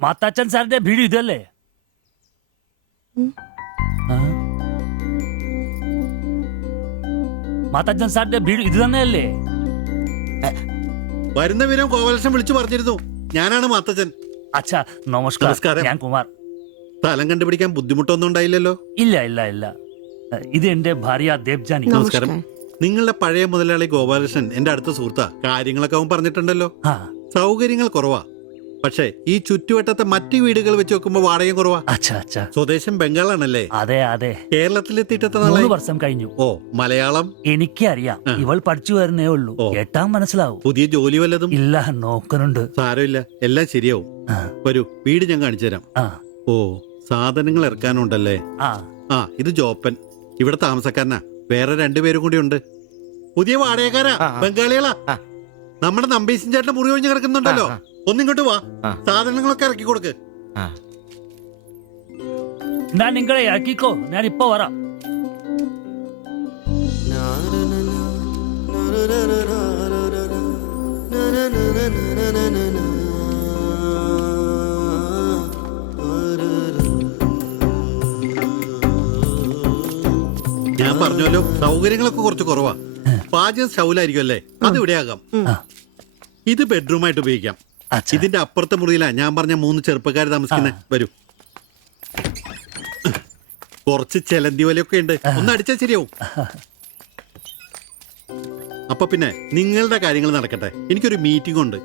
മാത്താച്ചൻ സാറിന്റെ വീട് ഇതല്ലേ? മാത്താച്ചൻ സാറിന്റെ വീട് ഇത് തന്നെയല്ലേ? വരുന്ന വിവരം ഗോപാലകൃഷ്ണൻ വിളിച്ചു പറഞ്ഞിരുന്നു. ഞാനാണ് മാത്തച്ഛൻ. അച്ഛാ നമസ്കാരം. ഞാൻ കുമാർ. സ്ഥലം കണ്ടുപിടിക്കാൻ ബുദ്ധിമുട്ടൊന്നും ഉണ്ടായില്ലല്ലോ? ഇല്ല ഇല്ല ഇല്ല. ഇത് എന്റെ ഭാര്യ ദേവ്ജാനി. നമസ്കാരം. നിങ്ങളുടെ പഴയ മുതലാളി ഗോപാലകൃഷ്ണൻ എന്റെ അടുത്ത സുഹൃത്താ. കാര്യങ്ങളൊക്കെ അവൻ പറഞ്ഞിട്ടുണ്ടല്ലോ. സൗകര്യങ്ങൾ കുറവാ, പക്ഷേ ഈ ചുറ്റുവട്ടത്തെ മറ്റു വീടുകൾ വെച്ച് നോക്കുമ്പോ വാടകയും കുറവാ. സ്വദേശം ബംഗാളാണല്ലേ? അതെ അതെ. കേരളത്തിലെത്തിയിട്ട് 3 വർഷം കഴിഞ്ഞു. ഓ, മലയാളം എനിക്കറിയാം. ഇവൾ പഠിച്ചു വരുന്നേ ഉള്ളൂ. കേട്ടാ മനസ്സിലാവും. പുതിയ ജോലി വല്ലതും? ഇല്ല, നോക്കുന്നുണ്ട്. സാരമില്ല, എല്ലാം ശരിയാവും. വരൂ, വീട് ഞാൻ കാണിച്ചു തരാം. ഓ, സാധനങ്ങൾ ഇറക്കാനുണ്ടല്ലേ? ഇത് ജോപ്പൻ, ഇവിടെ താമസക്കാരനാ. വേറെ 2 പേരും കൂടി ഉണ്ട്. പുതിയ വാടകക്കാരാ, ബംഗാളികളാ. നമ്മുടെ നമ്പീശൻ ചേട്ടൻ മുറി ഒഴിഞ്ഞ് കിടക്കുന്നുണ്ടല്ലോ. ഒന്നിങ്ങോട്ട് വാ, സാധനങ്ങളൊക്കെ ഇറക്കി കൊടുക്ക്. ഞാൻ നിങ്ങളെ ഇറക്കിക്കോ, ഞാൻ ഇപ്പൊ വരാം. ഞാൻ പറഞ്ഞല്ലോ, സൗകര്യങ്ങളൊക്കെ കുറച്ച് കുറവാ. പാചകം സ്റ്റൗലായിരിക്കും അല്ലേ? അത് ഇവിടെയാകാം. ഇത് ബെഡ്റൂമായിട്ട് ഉപയോഗിക്കാം. ഇതിന്റെ അപ്പുറത്തെ മുറിയിലാ ഞാൻ പറഞ്ഞ 3 ചെറുപ്പക്കാർ താമസിക്കുന്നത്. വരൂ. കുറച്ച് ചെലന്തി വലയൊക്കെ ഉണ്ട്, ഒന്ന് അടിച്ചാൽ ശരിയാവും. അപ്പൊ പിന്നെ നിങ്ങളുടെ കാര്യങ്ങൾ നടക്കട്ടെ. എനിക്കൊരു മീറ്റിംഗ് ഉണ്ട്.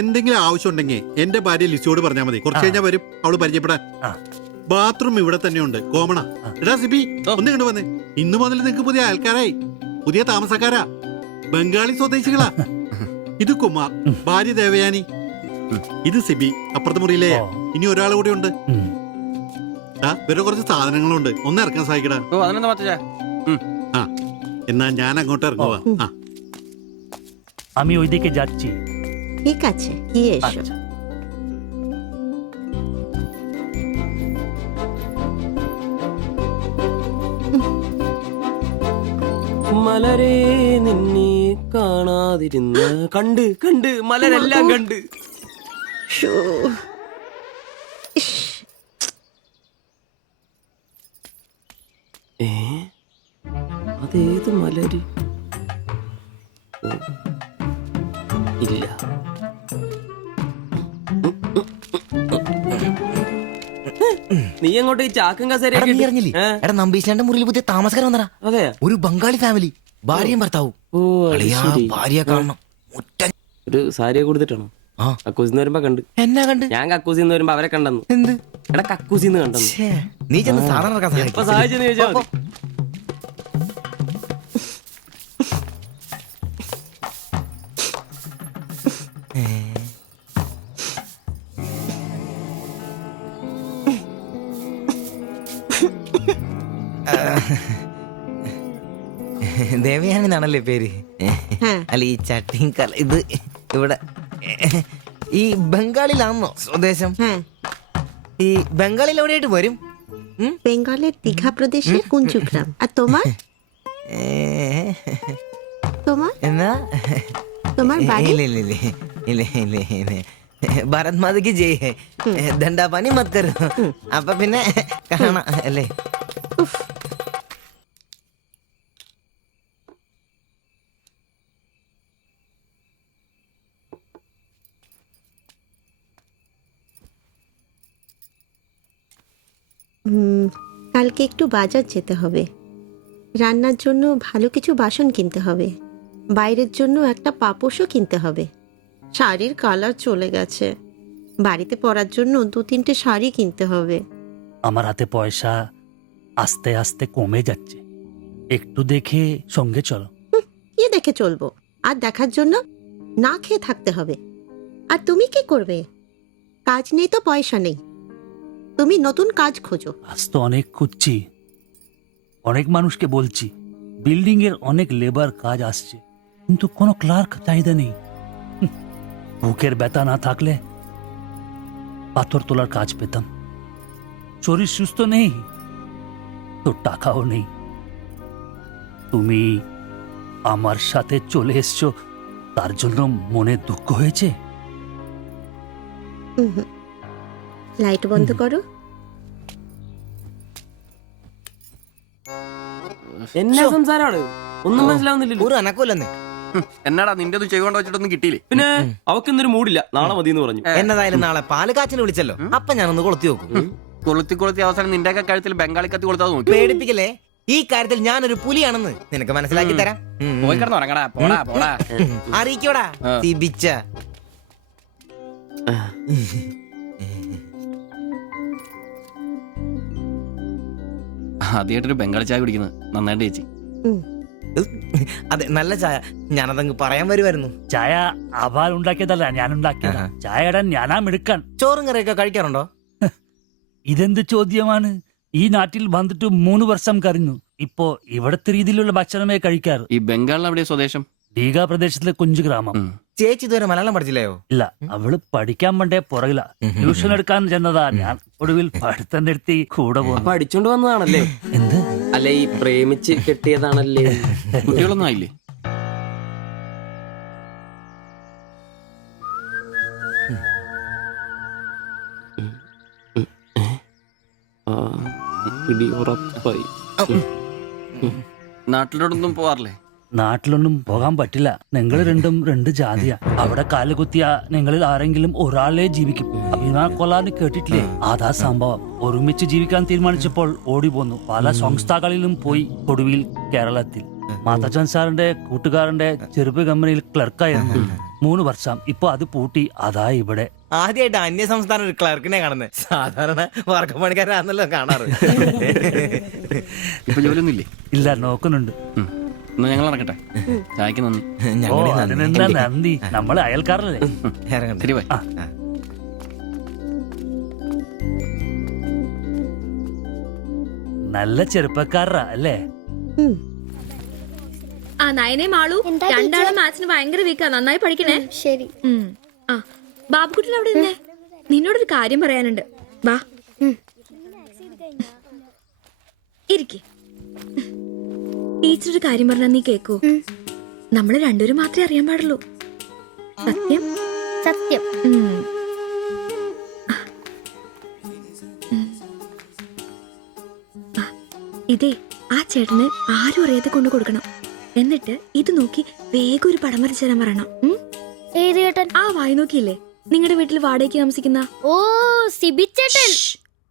എന്തെങ്കിലും ആവശ്യം ഉണ്ടെങ്കിൽ എന്റെ ഭാര്യ ലിസിയോട് പറഞ്ഞാൽ മതി. കുറച്ച് കഴിഞ്ഞാൽ വരും അവള് പരിചയപ്പെടാൻ. ബാത്റൂം ഇവിടെ തന്നെ ഉണ്ട്, കോമണാ. എടാ സിബി, ഒന്ന് കണ്ടു വന്നേ. ഇന്നു മുതൽ നിങ്ങൾക്ക് പുതിയ ആൾക്കാരായി, പുതിയ താമസക്കാരാ, ബംഗാളി സ്വദേശികളാ. ഇത് കുമാർ, ഭാര്യ ദേവയാനി. ഇത് സിബി, അപ്പുറത്തെ മുറിയിലെ. ഇനി ഒരാൾ കൂടി ഉണ്ട്. വേറെ കുറച്ച് സാധനങ്ങളുണ്ട്, ഒന്ന് ഇറക്കാൻ സഹായിക്കടാ. എന്നാ ഞാൻ അങ്ങോട്ട് ഇറങ്ങുവാ. আমি ওইদিকে যাচ্ছি। ঠিক আছে, গিয়ে এসো। മലരെ നിന്നെ കാണാതിരുന്ന കണ്ട് കണ്ട് മലരെല്ലാം കണ്ട്. അതേത് മലര്? ഇല്ല. നീ എങ്ങോട്ട് ഈ ചാക്കും കസേരയൊക്കെ എടാ, നമ്പീശന്റെ മുറിയിൽ പുതിയ താമസക്കാരൻ വന്നടാ. അതെ, ഒരു ബംഗാളി ഫാമിലി, ഭാര്യയും ഭർത്താവും. ഭാര്യ കാണണം. ഒരു സാരിയെ കൊടുത്തിട്ടാണോ? കക്കൂസിന്ന് വരുമ്പോ കണ്ട്. എന്നാ കണ്ട്? ഞാൻ കക്കൂസിന്ന് വരുമ്പോ അവരെ കണ്ടെന്നു. എന്ത്? എടാ, കക്കൂസിന്ന് കണ്ടെന്നു. നീ ചെന്ന് സാധനം എപ്പോ സഹായിച്ചെന്ന് ചോദിച്ചാ മതി. ദേവയാനെന്നാണല്ലേ പേര്? അല്ല, ഈ ചട്ടിയും കല ഇത് ഇവിടെ ഈ ബംഗാളിലാണോ സ്വദേശം? ഈ ബംഗാളിൽ എവിടെയായിട്ട് വരും? বেঙ্গলের দীঘা প্রদেশের কুঞ্জগ্রাম। আর তোমার? তোমার എന്നാ তোমার বাড়ি? ഭാരത് മാതയ്ക്ക് ജയ്. ദണ്ഡാപാനി മത് കരോ. അപ്പൊ പിന്നെ കാണാം അല്ലേ? কালকে একটু বাজার যেতে হবে। রান্নার জন্য ভালো কিছু বাসন কিনতে হবে। বাইরের জন্য একটা পাপোশও কিনতে হবে। শাড়ির কালার চলে গেছে। বাড়িতে পরার জন্য 2-3টে শাড়ি কিনতে হবে। আমার হাতে পয়সা আস্তে আস্তে কমে যাচ্ছে, একটু দেখে সঙ্গে চলো। কি দেখে চলবো? আর দেখার জন্য না খেয়ে থাকতে হবে। আর তুমি কি করবে? কাজ নেই তো পয়সা নেই, তুমি নতুন কাজ খোঁজো। আজ তো অনেক খুঁজছি, অনেক মানুষকে বলছি, বিল্ডিং এর অনেক লেবার কাজ আসছে, কিন্তু কোনো ক্লার্ক চাহিদা নেই। বুকের ব্যথা না থাকলে পাথর তোলার কাজ পেতাম। শরীর সুস্থ নেই তো টাকাও নেই। তুমি আমার সাথে চলে এসছো, তার জন্য মনে দুঃখ হয়েছে? ലൈറ്റ് বন্ধ করো. എന്നാ സംസാരമാണ്? ഒന്നും മനസ്സിലാവുന്നില്ലല്ലോ. ഒരു അനക്കമില്ലെന്നേ. എന്നാടാ നിന്റെ ചെയ്തുകൊണ്ട് വെച്ചിട്ടൊന്നും കിട്ടിയില്ലേ? പിന്നെ അവക്കെന്തൊരു മൂടില്ല, നാളെ മതി എന്ന് പറഞ്ഞു. എന്നതായാലും നാളെ പാല് കാച്ചിന് വിളിച്ചല്ലോ, അപ്പൊ ഞാനൊന്ന് കൊളുത്തി നോക്കും. കൊളുത്തി അവസാനം നിന്റെയൊക്കെ കഴുത്തിൽ ബംഗാളി കത്തി കൊടുത്താൽ നോക്കി. പേടിപ്പിക്കല്ലേ, ഈ കാര്യത്തിൽ ഞാനൊരു പുലിയാണെന്ന് നിനക്ക് മനസ്സിലാക്കി തരാം. പോയി കിടന്ന് ഉറങ്ങടാ. പോടാ അറിയിക്കോടാ തിബിച്ച. ആദ്യമായിട്ടൊരു ബംഗാളി ചായ കുടിക്കുന്നത് നന്നായിട്ട് ചേച്ചി. അതെ, നല്ല ചായ. ഞാനതങ്ങ് പറയാൻ വരുമായിരുന്നു. ചായ അപാൽ ഉണ്ടാക്കിയതല്ല, ഞാൻ ഉണ്ടാക്കിയതാ. ചായ ഇടാൻ ഞാനാ മിടുക്കാൻ. ചോറും കറിയൊക്കെ കഴിക്കാറുണ്ടോ? ഇതെന്ത് ചോദ്യമാണ്? ഈ നാട്ടിൽ വന്നിട്ട് 3 വർഷം കഴിഞ്ഞു. ഇപ്പോ ഇവിടത്തെ രീതിയിലുള്ള ഭക്ഷണമേ കഴിക്കാറ്. ഈ ബംഗാളിൽ എവിടെയാ സ്വദേശം? ഡീഗ പ്രദേശത്തിലെ കുഞ്ചു ഗ്രാമം. ചേച്ചി ഇതുവരെ മലയാളം പഠിച്ചില്ലയോ? ഇല്ല, അവള് പഠിക്കാൻ വേണ്ടേ പുറകില. ട്യൂഷൻ എടുക്കാൻ ചെന്നതാ. ഞാൻ ഒടുവിൽ പഠിത്തം നിർത്തി കൂടെ പോന്നു. പഠിച്ചോണ്ട് വന്നതാണല്ലേ? എന്ത്? അല്ല, ഈ പ്രേമിച്ച് കെട്ടിയതാണല്ലേ? കുട്ടികളൊന്നും ആയില്ലേ? പിടി ഉറപ്പായി. നാട്ടിലോട്ടൊന്നും പോവാറില്ലേ? നാട്ടിലൊന്നും പോകാൻ പറ്റില്ല. നിങ്ങൾ രണ്ടും 2 ജാതിയാ. അവിടെ കാലുകുത്തിയ നിങ്ങളിൽ ആരെങ്കിലും ഒരാളെ ജീവിക്കും. അഭിമാൻ കൊല്ലാന്ന് കേട്ടിട്ടില്ലേ? അതാ സംഭവം. ഒരുമിച്ച് ജീവിക്കാൻ തീരുമാനിച്ചപ്പോൾ ഓടി പോന്നു. പല സംസ്ഥാകളിലും പോയി. ഒടുവിൽ കേരളത്തിൽ മാത്തച്ചൻ സാറിന്റെ കൂട്ടുകാരന്റെ ചെറുപ്പ് കമ്പനിയിൽ ക്ലർക്കായിരുന്നു 3 വർഷം. ഇപ്പൊ അത് പൂട്ടി. അതാ ഇവിടെ. ആദ്യമായിട്ട് അന്യ സംസ്ഥാന ഒരു ക്ലർക്കിനെ കാണുന്നത്. സാധാരണ വർഗപ്പണിക്കാരാണല്ലോ കാണാറ്. ഇപ്പൊ ജോലിയൊന്നും ഇല്ലേ? ഇല്ല, നോക്കുന്നുണ്ട്. എന്നാ ഞങ്ങൾ നടക്കട്ടെ. ചായക്ക് നന്ദി. ഓ, അതിനെന്താ നന്ദി, നമ്മള് അയൽക്കാരല്ലേ. ഇറങ്ങട്ടെ. ശരി, ബൈ. നല്ല ചെറുപ്പക്കാരാ അല്ലേ? ആ നയനെ മാളു രണ്ടാളും മാത്സിന് ഭയങ്കര വീക്കാ. നന്നായി പഠിക്കണേ. ശരി. ആ ബാബുക്കുട്ടൻ അവിടെ നിന്നേ, നിന്നോടൊരു കാര്യം പറയാനുണ്ട്. വാ ഇരിക്കെ. ടീച്ചർ ഒരു കാര്യം പറഞ്ഞാ നീ കേക്കൂ. നമ്മള് രണ്ടുപേരും മാത്രമേ അറിയാൻ പാടുള്ളൂ. സത്യം സത്യം. ഇതേ ആ ചേട്ടന് ആരും അറിയാതെ കൊണ്ടു കൊടുക്കണം. എന്നിട്ട് ഇത് നോക്കി വേഗം ഒരു പടം വരച്ചു തരാൻ പറയണം. ഏത് ചേട്ടൻ? ആ വായി നോക്കിയില്ലേ, നിങ്ങളുടെ വീട്ടിൽ വാടകയ്ക്ക് താമസിക്കുന്ന? ഓ, സിബിച്ചേട്ടൻ.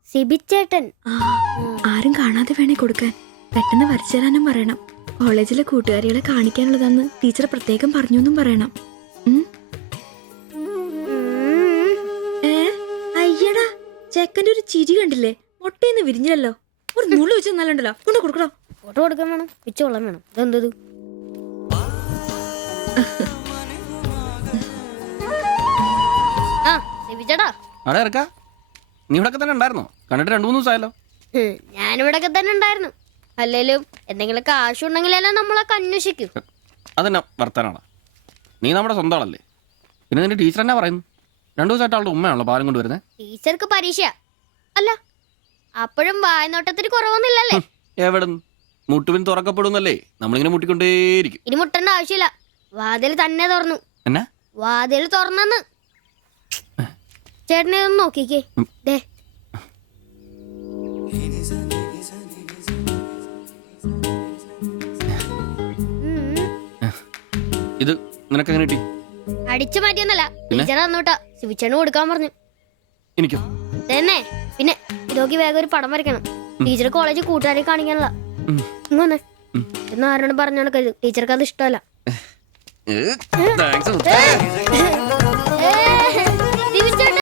സിബിച്ചേട്ടൻ. ആരും കാണാതെ വേണേ കൊടുക്കാൻ. പെട്ടെന്ന് വരച്ചു തരാനും പറയണം. കോളേജിലെ കൂട്ടുകാരികളെ കാണിക്കാനുള്ളതാന്ന് ടീച്ചർ പ്രത്യേകം പറഞ്ഞു എന്നും പറയണം. അയ്യടാ, ചെക്കന്റെ ഒരു ചിരി കണ്ടില്ലേ? മുട്ടയെന്ന് വിരിഞ്ഞല്ലോ. ഒരു നുള്ളു വെച്ച് നല്ലുണ്ടല്ലോ. കൊണ്ട് കൊടുക്കണോ? ഫോട്ടോ കൊടുക്കാൻ വേണം, പിച്ചോളം വേണം. ഇതെന്തത്? ആ സിബിച്ചേട്ടാ. അവിടെ ഇറക്കാ. നീ ഇവിടെ തന്നെ ഉണ്ടായിരുന്നോ? കണ്ടിട്ട് 2-3 ദിവസമായല്ലോ. ഞാനിവിടൊക്കെ തന്നെ ഉണ്ടായിരുന്നു. അല്ലേലും എന്തെങ്കിലും കാശുണ്ടെങ്കിലെല്ലാം നമ്മളൊക്കെ അന്വേഷിക്കും. അതെന്നാ വർത്താനാണ്? നീ നമ്മുടെ സ്വന്തം ആളല്ലേ. പിന്നെ നിന്റെ ടീച്ചർ എന്നാ പറയുന്നു? 2 ദിവസമായിട്ട് അവളുടെ ഉമ്മയാണല്ലോ പാലം കൊണ്ടുവരുന്നത്. ടീച്ചർക്ക് പരീക്ഷ അല്ല, അപ്പോഴും വായനോട്ടത്തിന് കുറവൊന്നുമില്ലല്ലേ? എവിടെ മുട്ടുവിൻ തുറക്കപ്പെടുന്നല്ലേ? നമ്മളിങ്ങനെ മുട്ടിക്കൊണ്ടേയിരിക്കും. ഇനി മുട്ടേണ്ട ആവശ്യമില്ല. വാതിൽ തന്നെ തുറന്നു. എന്നാ വാതിൽ തുറന്നെന്ന്. ചേട്ടനെ ഒന്ന് നോക്കിക്കേ. ദേ ഇത് നിനക്ക് എങ്ങനെ കിട്ടി? അടിച്ചു മാറ്റിയൊന്നല്ല, ടീച്ചർ തന്നോട്ടാ. ശിവിച്ചേണ് കൊടുക്കാൻ പറഞ്ഞു. എനിക്കോ? തന്നെ. പിന്നെ ഇതൊക്കെ വേഗം ഒരു പടം വരയ്ക്കണം. ടീച്ചർ കോളേജിൽ കൂട്ടുകാരെ കാണിക്കാനുള്ള. ഇങ്ങനെ എന്ന് ആരോടും പറഞ്ഞു നടക്കരുത്. ടീച്ചർക്ക് അത് ഇഷ്ടമല്ല. താങ്ക്സ്.